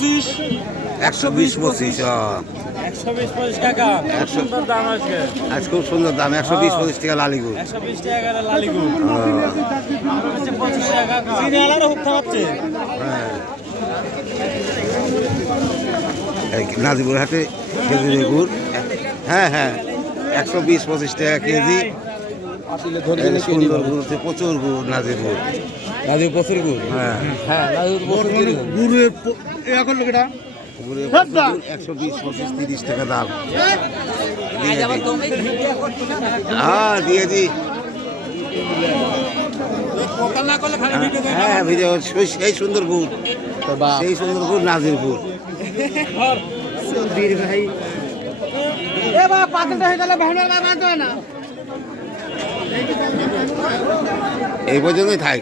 25 120-25 120-25 টাকা সুন্দর দাম আছে আজ খুব সুন্দর দাম 120-25 টাকা লালিগুড় 120 টাকা করে লালিগুড় আমরা হচ্ছে 25 টাকা সিরিয়ালারও হুকতা হচ্ছে নাজিপুর হাটে খেজুরের গুড় হ্যাঁ হ্যাঁ 120-25 টাকা কেজি সুন্দর গুড় প্রচুর গুড় নাজিপুর প্রচুর গুড় হ্যাঁ হ্যাঁ গুড়ের এখন লোকেটা 120-25-30 টাকা দাম হ্যাঁ দিয়ে দি হ্যাঁ ভিডিও সেই সুন্দর গুড় সেই সুন্দর গুড় নাজির গুড় ভাই এই পর্যন্তই থাক